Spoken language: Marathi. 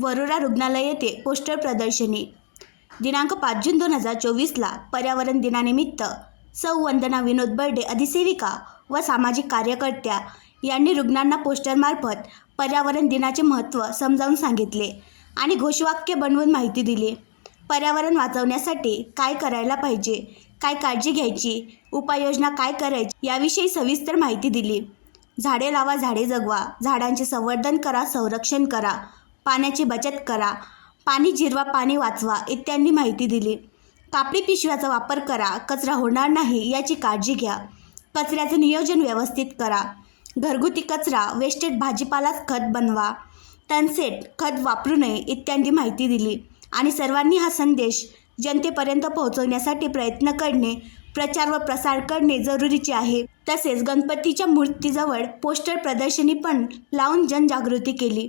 वरोरा रुग्णालय येथे पोस्टर प्रदर्शनी. दिनांक पाच जून दोन हजार चोवीसला पर्यावरण दिनानिमित्त सौ वंदना विनोद बर्डे अधिसेविका व सामाजिक कार्यकर्त्या यांनी रुग्णांना पोस्टरमार्फत पर्यावरण दिनाचे महत्त्व समजावून सांगितले आणि घोषवाक्य बनवून माहिती दिली. पर्यावरण वाचवण्यासाठी काय करायला पाहिजे काय काळजी घ्यायची उपाययोजना काय करायची याविषयी सविस्तर माहिती दिली. झाडे लावा झाडे जगवा झाडांचे संवर्धन करा संरक्षण करा पाण्याची बचत करा. पाणी जिरवा पाणी वाचवा इत्यादी माहिती दिली. कापडी पिशव्याचा वापर करा. कचरा होणार नाही याची काळजी घ्या. कचऱ्याचं नियोजन व्यवस्थित करा. घरगुती कचरा वेस्टेड भाजीपालाच खत बनवा. तनसेट खत वापरू नये इत्यादी माहिती दिली. आणि सर्वांनी हा संदेश जनतेपर्यंत पोहोचवण्यासाठी प्रयत्न करणे प्रचार व प्रसार करणे जरुरीचे आहे. तसेच गणपतीच्या मूर्तीजवळ पोस्टर प्रदर्शनी पण लावून जनजागृती केली.